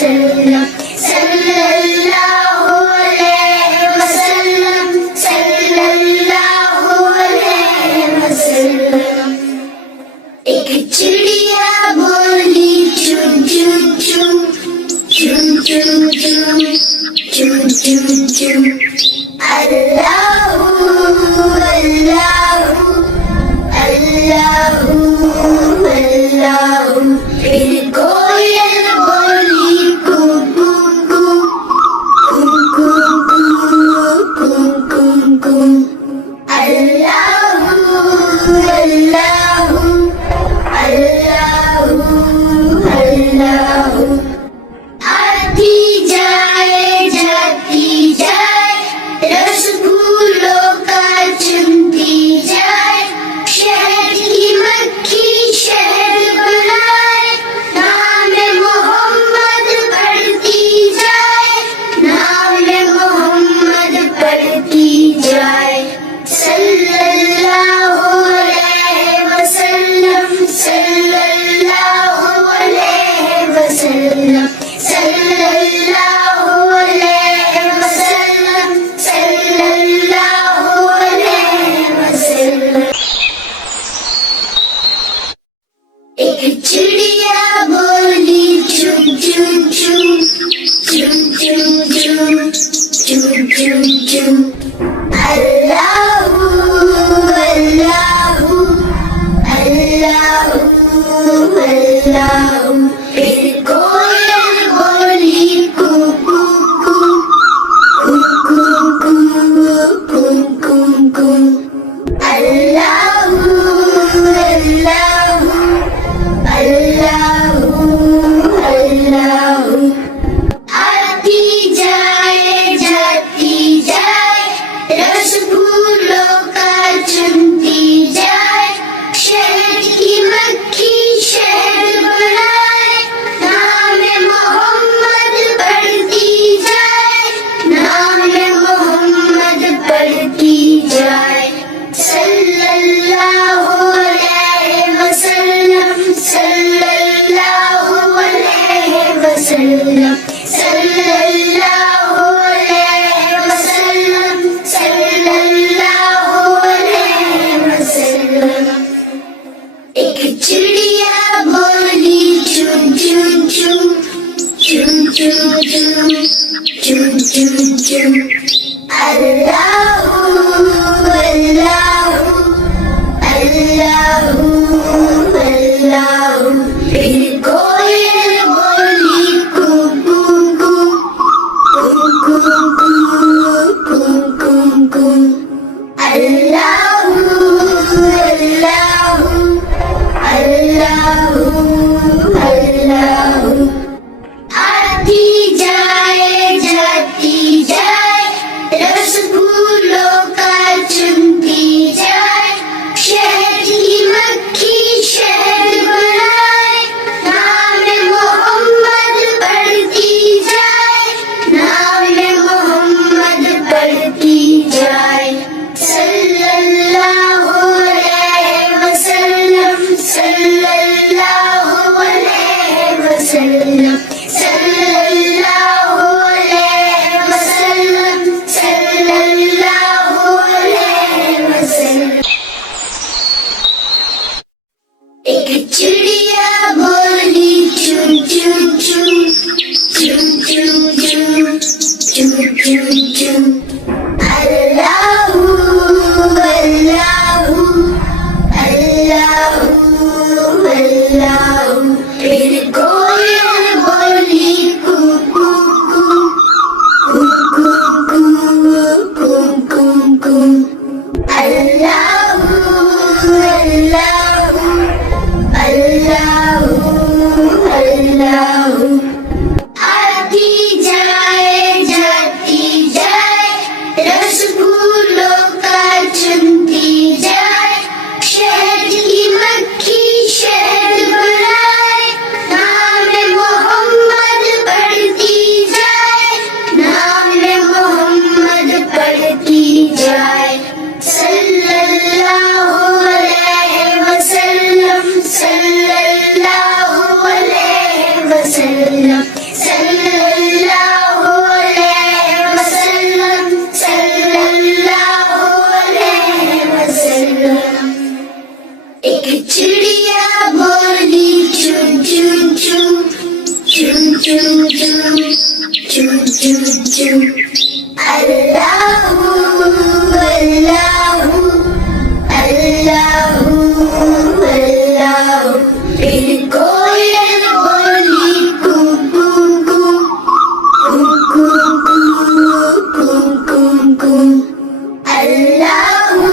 वसल्लम सल्लल्लाहु अलैहि वसल्लम सल्लल्लाहु अलैहि वसल्लम। एक चिड़िया बोली चुन चुन चुन चुन चुन चुन चुन चुन चुन। अल्लाहु अल्लाहु अल्लाहु अल्लाहु। फिर कोयल बोली कू कू कू कू कू कू कू कू। अल्लाहु अल्लाहु अल्लाहु अल्लाहु। आती जाए जाती जाए रस फूलों का चुनती जाए। शहर की मक्खी शहर बनाए नाम मोहम्मद पढ़ती जाए नाम मोहम्मद पढ़ती जाए। सल्लल्लाहु अलैहि वसल्लम सल्लल्लाहु अलैहि वसल्लम सल्लल्लाहु अलैहि वसल्लम सल्लल्लाहु अलैहि वसल्लम। एक चिड़िया बोली चुन चुन चुन चुन चुन चुन चुन चुन चुन। अल्लाहु अल्लाहु अल्लाहु अल्लाहु। फिर कोयल बोली कू कू कू कू कू कू कू कू। अल्लाहु अल्लाहु अल्लाहु अल्लाहु। आती जाए जाती जाए रस फूलों का चुनती जाए। शहर की मक्खी शहर बनाए नाम मोहम्मद पढ़ती जाए नाम मोहम्मद पढ़ती जाए। सल्लल्लाहु अलैहि वसल्लम सल्लल्लाहु अलैहि वसल्लम सल्लल्लाहु अलैहि वसल्लम सल्लल्लाहु अलैहि वसल्लम। एक चिड़िया बोली चुन चुन चुन चुन चुन चुन चुन चुन चुन। अल्लाहु अल्लाहु अल्लाहु अल्लाहु। फिर कोयल बोली कू कू कू कू कू कू कू कू। अल्लाहु अल्लाहु अल्लाहु अल्लाहु। आती जाए जाती जाए choo choo choo. Allahu, Allahu, Allahu, Allahu. फिर कोयल बोली कू कू कू, कू कू कू, कू कू कू. Allahu,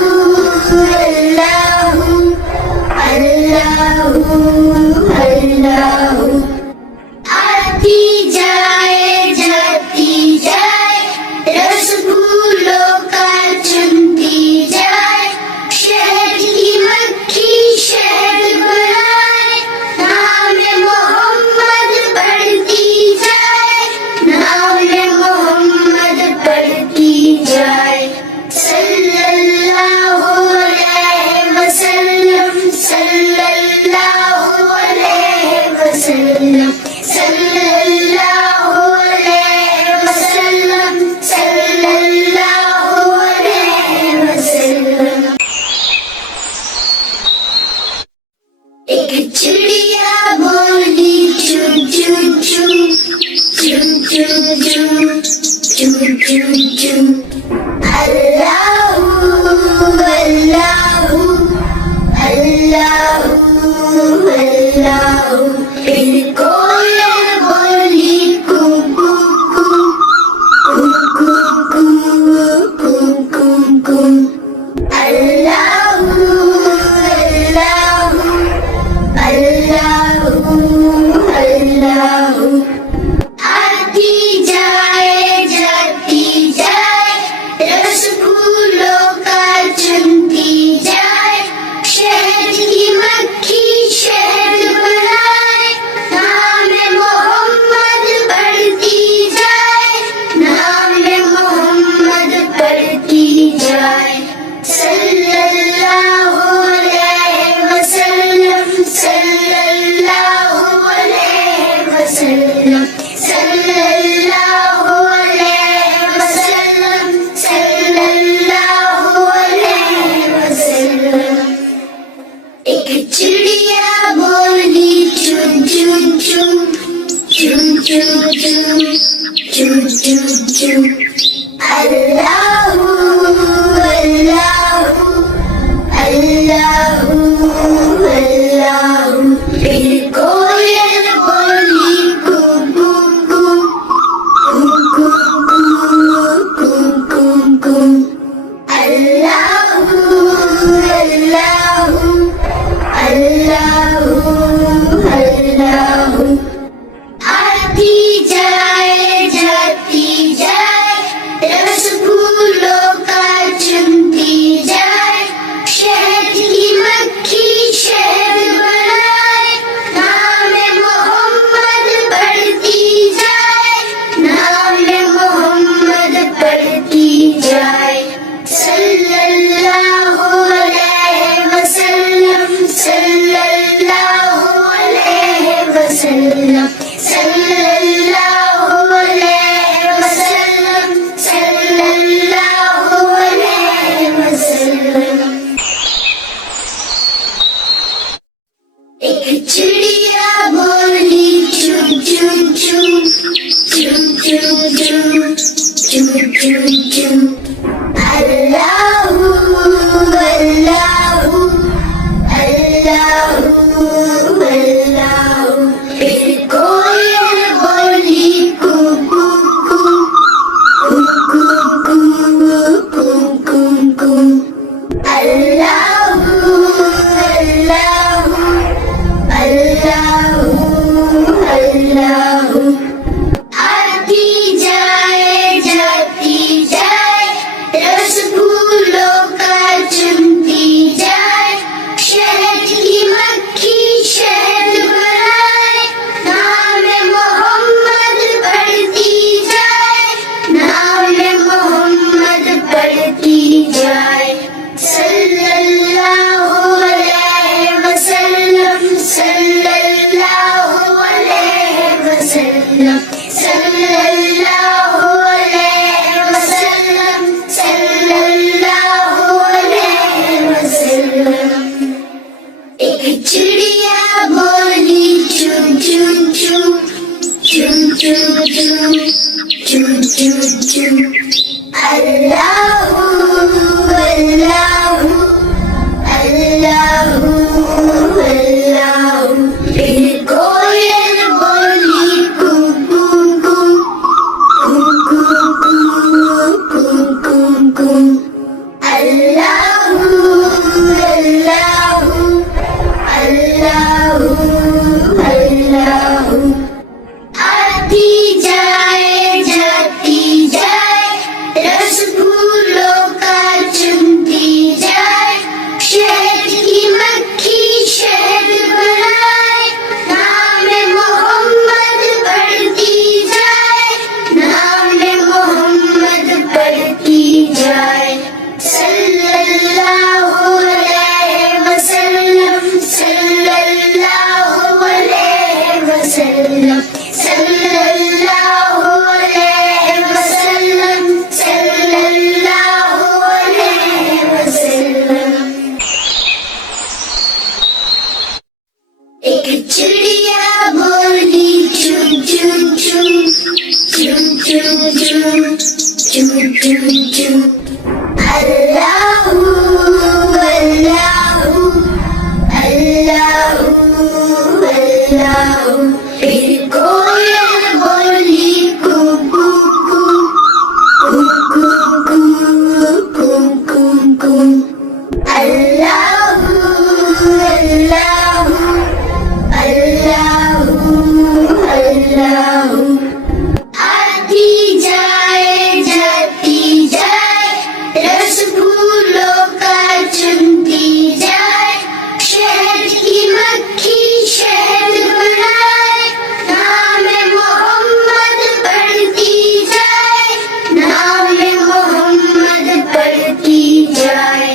Allahu, Allahu, Allahu. आती जाए जाती जाए, रस फूलों का चुनती जाए. शहद की मक्खी शहद बनाए, नाम मोहम्मद पढ़ती जाए, नाम मोहम्मद पढ़ती जाए. सल्लल्लाहु अलैहि वसल्लम, सल्लल्लाहु अलैहि वसल्लम, सल्लल्लाहु अलैहि वसल्लम, सल्लल्लाहु अलैहि वसल्लम. एक चिड़िया बोली चू चू चू, चू चू चू, चू चू चू. Allahu, Allahu, Allahu, Allahu. फिर कोयल बोली कू कू कू, कू कू कू, कू कू कू. Allahu, Allahu, Allahu, Allahu. आती जाए जाती जाए, रस फूलों का चुनती जाए. शहद की मक्खी शहद बनाए, नाम मोहम्मद पढ़ती जाए, नाम मोहम्मद पढ़ती जाए. सल्लल्लाहु अलैहि वसल्लम, सल्लल्लाहु अलैहि वसल्लम, सल्लल्लाहु अलैहि वसल्लम, सल्लल्लाहु अलैहि वसल्लम. एक चिड़िया बोली चू चू चू, चू चू चू, चू चू चू. Allahu, Allahu, Allahu, Allahu. फिर कोयल बोली कू कू कू, कू कू कू, कू कू कू. Allahu, Allahu, Allahu, Allahu. आती जाए जाती जाए, रस फूलों का चुनती जाए. शहद की मक्खी शहद बनाए, नाम मोहम्मद पढ़ती जाए, नाम मोहम्मद पढ़ती जाए. सल्लल्लाहु अलैहि वसल्लम, सल्लल्लाहु अलैहि वसल्लम, सल्लल्लाहु अलैहि वसल्लम, सल्लल्लाहु अलैहि वसल्लम. एक चिड़िया बोली चू चू चू, चू चू चू, चू चू चू. Allahu, Allahu, Allahu, Allahu. फिर कोयल बोली कू कू कू, कू कू कू, कू कू कू. Allahu, Allahu, Allahu, Allahu. आती जाए जाती जाए, रस फूलों का चुनती जाए. शहद की मक्खी शहद बनाए, नाम मोहम्मद पढ़ती जाए, नाम मोहम्मद पढ़ती जाए. सल्लल्लाहु अलैहि वसल्लम, सल्लल्लाहु अलैहि वसल्लम, सल्लल्लाहु अलैहि वसल्लम, सल्लल्लाहु अलैहि वसल्लम. एक चिड़िया बोली चू चू चू, chum chum chum, chum chum chum. Allahu, Allahu, Allahu, Allahu. फिर कोयल बोली कुकू कू, कुकू कू, कुकू कू. Allahu, Allahu, Allahu, Allahu. आती जाए जाती जाए, रस फूलों का चुनती जाए. शहद की मक्खी शहद बनाए, नाम मोहम्मद पढ़ती जाए, नाम मोहम्मद पढ़ती जाए. सल्लल्लाहु अलैहि वसल्लम, सल्लल्लाहु अलैहि वसल्लम, सल्लल्लाहु अलैहि वसल्लम, सल्लल्लाहु अलैहि वसल्लम. एक चिड़िया बोली चुन चुन चुन, चुन चुन चुन, चुन चुन चुन. Allahu, Allahu, Allahu, Allahu. फिर कोयल बोली कुकू कू, कुकू कू, कुकू कू. Allahu, Allahu, Allahu, Allahu. आती जाए जाती जाए, रस फूलों का चुनती जाए. शहद की मक्खी शहद बनाए, नाम मोहम्मद पढ़ती जाए, नाम मोहम्मद पढ़ती जाए.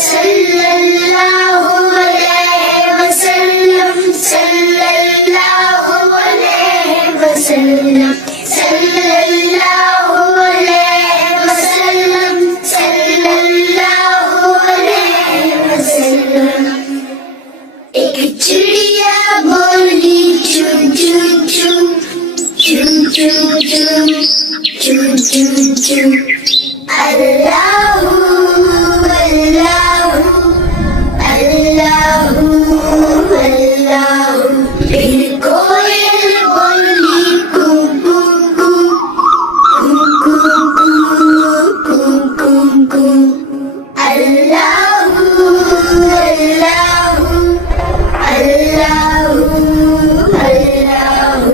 सल्लल्लाहु अलैहि वसल्लम, सल्लल्लाहु अलैहि वसल्लम, सल्लल्लाहु अलैहि वसल्लम, सल्लल्लाहु अलैहि वसल्लम. एक चिड़िया बोली चुन चुन चुन, चुन चुन चुन, चुन चुन चुन. Allahu, Allahu, Allahu, Allahu. फिर कोयल बोली कुकू कू, कुकू कू, कुकू कू. Allahu, Allahu, Allahu, Allahu.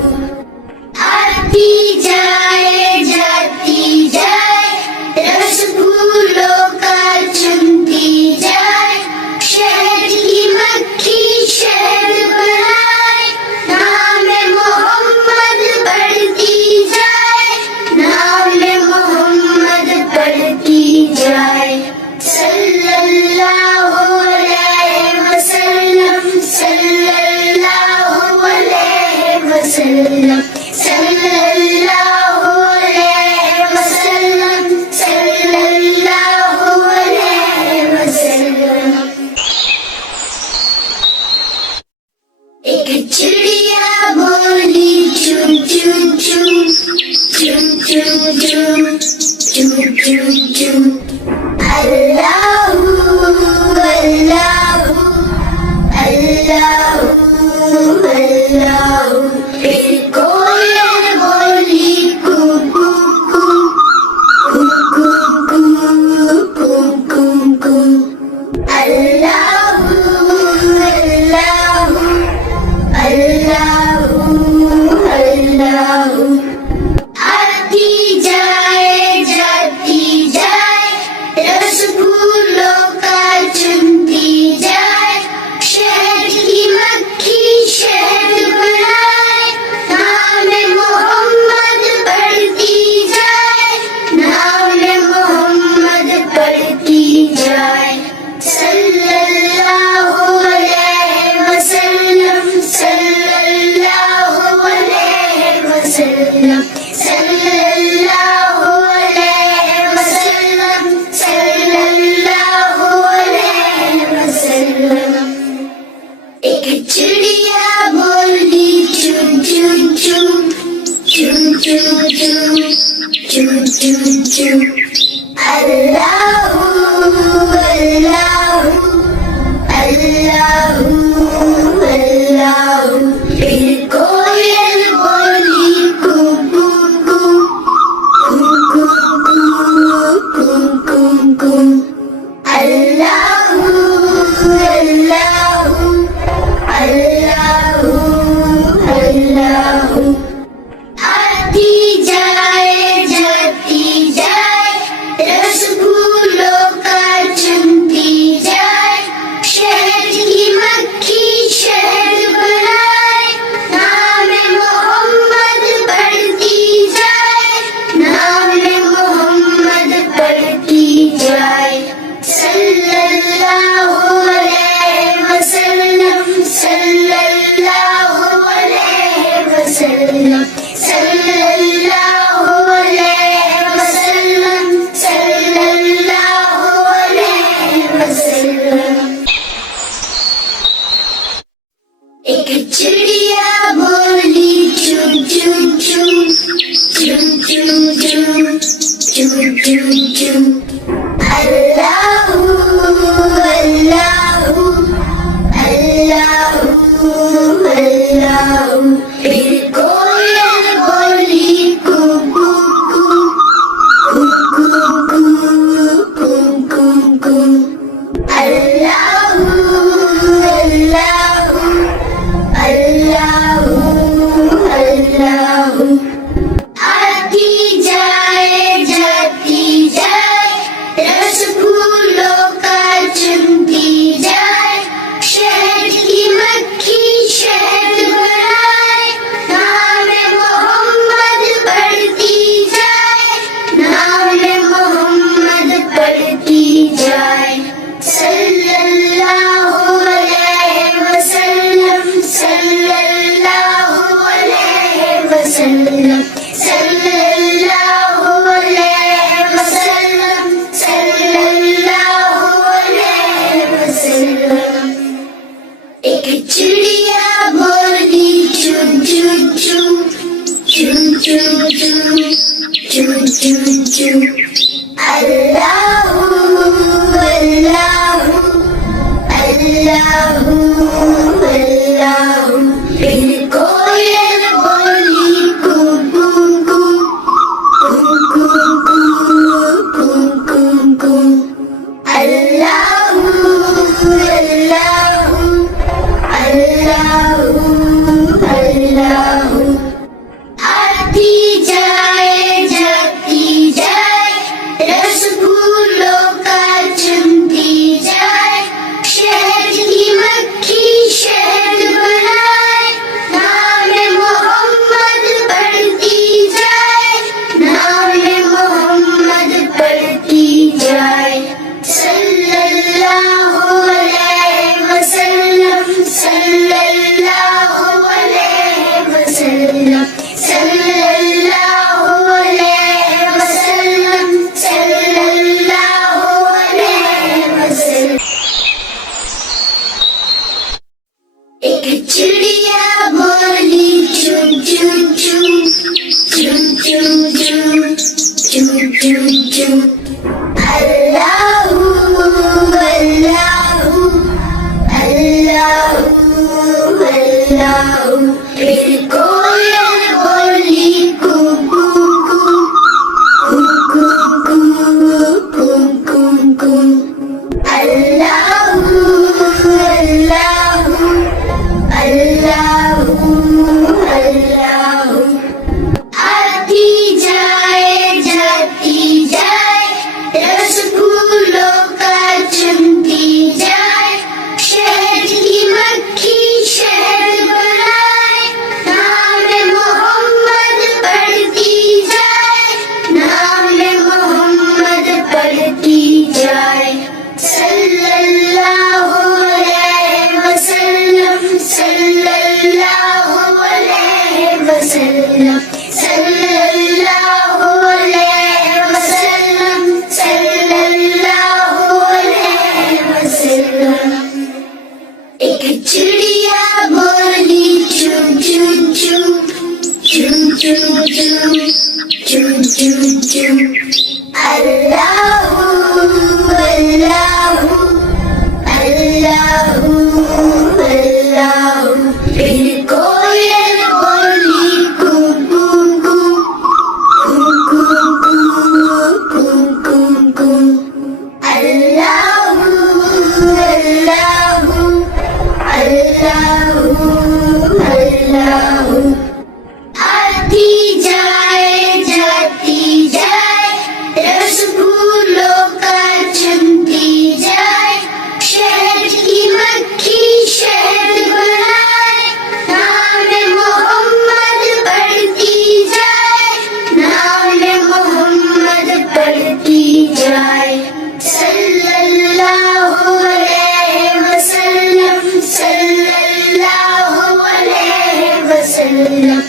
आती जाए जाती जाए, रस फूलों का चुनती जाए. शहद की मक्खी शहद बनाए, नाम मोहम्मद पढ़ती जाए, नाम मोहम्मद पढ़ती जाए. सल्लल्लाहु अलैहि वसल्लम, सल्लल्लाहु अलैहि वसल्लम, सल्लल्लाहु अलैहि वसल्लम, सल्लल्लाहु अलैहि वसल्लम. एक चिड़िया बोली चुन चुन चुन, चुन चुन चुन, चुन चुन चुन. Allahu, Allahu, Allahu, Allahu. फिर कोयल बोली कुकू कू, कुकू कू, कुकू कू. Allahu, Allahu, Allahu, Allahu. आती जाए जाती जाए, रस फूलों का चुनती जाए. शहद की मक्खी शहद बनाए, वसल्लम सल्लल्लाहु अलैहि वसल्लम सल्लल्लाहु अलैहि वसल्लम। एक चिड़िया बोली चुन चुन चुन चुन चुन चुन चुन चुन चुन अल्लाहू अल्लाहू अल्लाहू अल्लाहू। फिर कोयल बोली कू कू कू कू कू कू कू कू अल्लाहू अल्लाहू अल्लाहू अल्लाहू। आती जाए जाती जाए रस फूलों का चुनती जाए शहद की मक्खी शहद बनाए नाम मोहम्मद पढ़ती जाए नाम मोहम्मद पढ़ती जाए सल्लल्लाहु अलैहि वसल्लम सल्लल्लाहु अलैहि वसल्लम सल्लल्लाहु अलैहि वसल्लम सल्लल्लाहु अलैहि वसल्लम। एक चिड़िया बोली चुन चुन चुन चुन चुन चुन चुन चुन चुन अल्लाहू अल्लाहू अल्लाहू अल्लाहू। फिर कोयल बोली कू कू कू कू कू कू कू कू अल्लाहू अल्लाहू अल्लाहू अल्लाहू। आती जाए जाती जाए रस फूलों का चुनती जाए शहद की मक्खी शहद बनाए नाम मोहम्मद पढ़ती जाए नाम मोहम्मद पढ़ती जाए सल्लल्लाहु अलैहि वसल्लम सल्लल्लाहु अलैहि वसल्लम सल्लल्लाहु अलैहि वसल्लम सल्लल्लाहु अलैहि वसल्लम। एक चिड़िया बोली चुन चुन चुन चुन चुन चुन चुन चुन चुन अल्लाहू अल्लाहू अल्लाहू अल्लाहू। फिर कोयल बोली कू कू कू कू कू कू कू कू अल्लाहू अल्लाहू अल्लाहू अल्लाहू। आती जाए जाती जाए रस फूलों का चुनती जाए शहद की मक्खी शहद बनाए नाम मोहम्मद पढ़ती जाए नाम मोहम्मद पढ़ती जाए सल्लल्लाहु अलैहि वसल्लम सल्लल्लाहु अलैहि वसल्लम सल्लल्लाहु अलैहि वसल्लम सल्लल्लाहु अलैहि वसल्लम। एक चिड़िया बोली चुन चुन चुन चुन चुन चुन चुन चुन चुन अल्लाहू अल्लाहू अल्लाहू अल्लाहू। फिर कोयल बोली कू कू कू कू कू कू कू कू अल्लाहू अल्लाहू अल्लाहू अल्लाहू। आती जाए जाती जाए रस फूलों का चुनती जाए शहद की मक्खी शहद बनाए नाम मोहम्मद पढ़ती जाए नाम मोहम्मद पढ़ती जाए सल्लल्लाहु अलैहि वसल्लम सल्लल्लाहु अलैहि वसल्लम।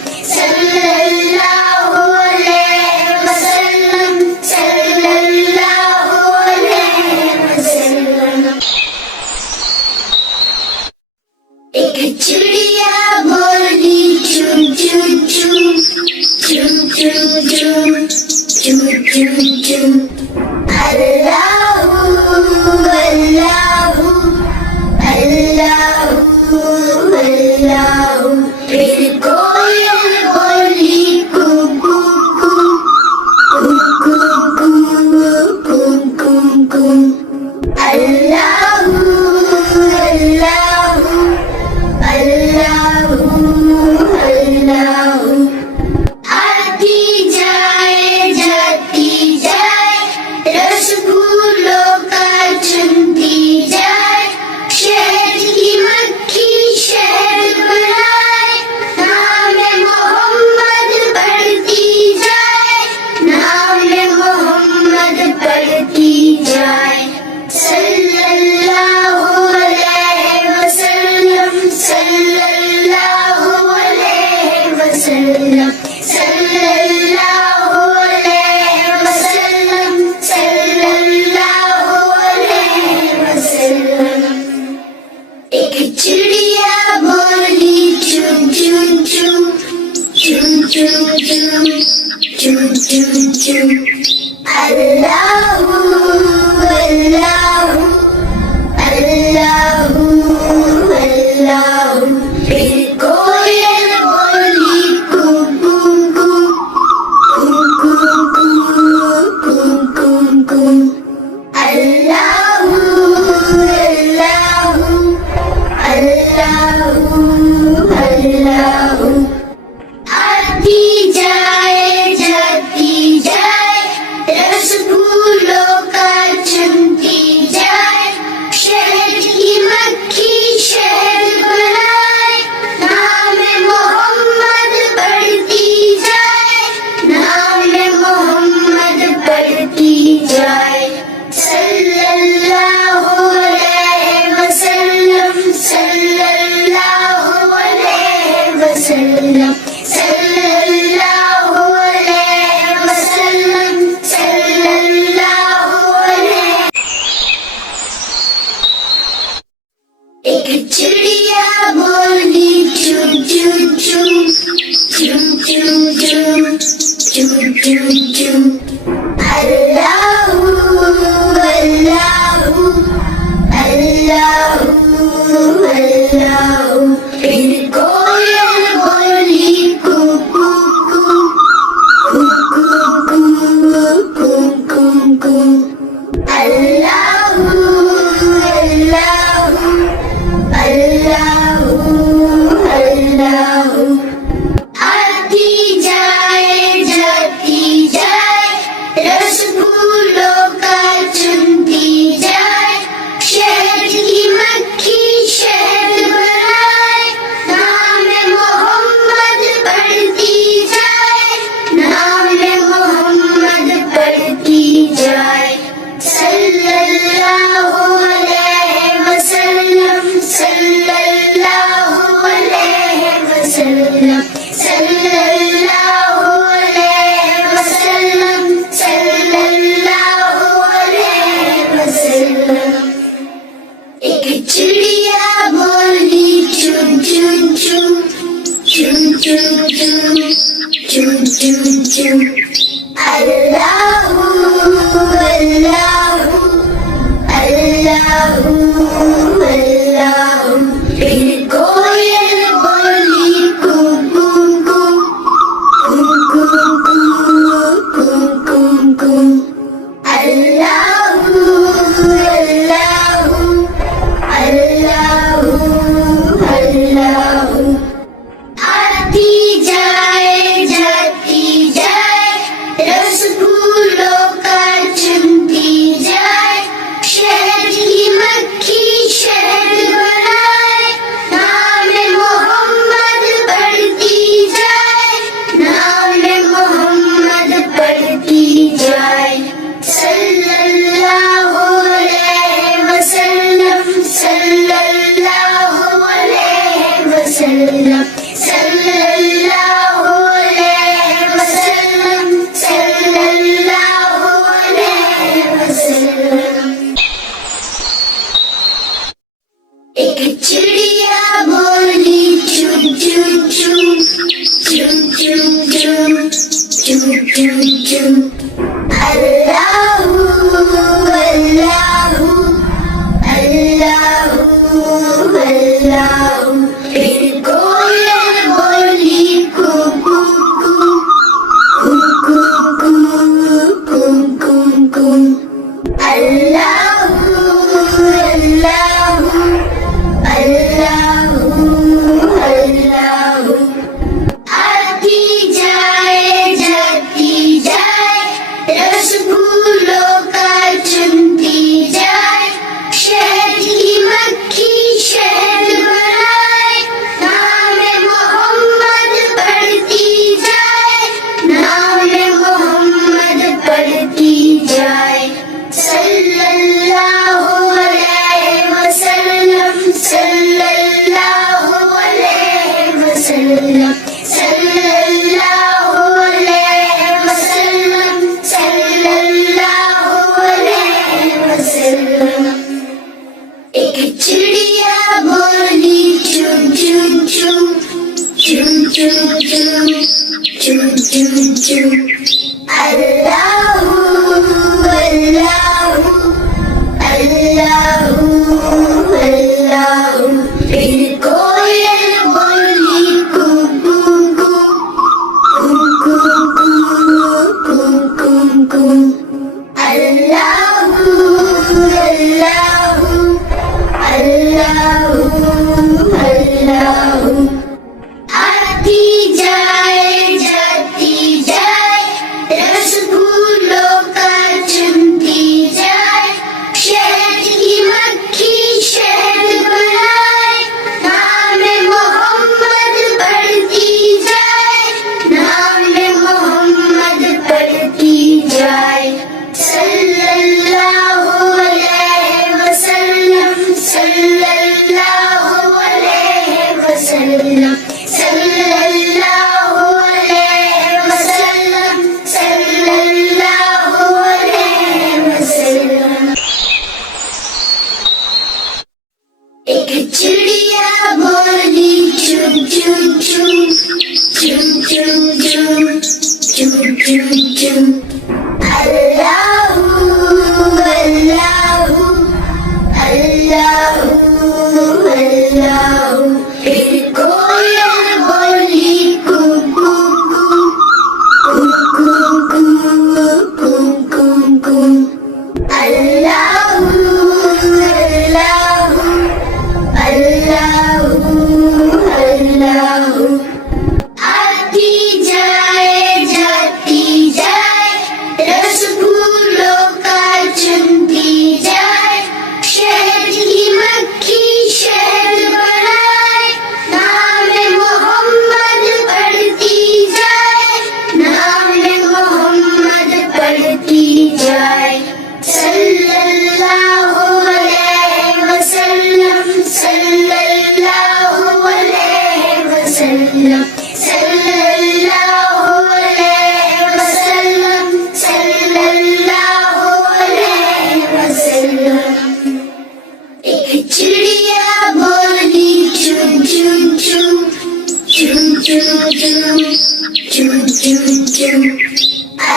I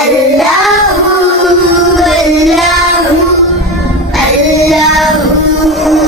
Allahu, Allahu, Allahu.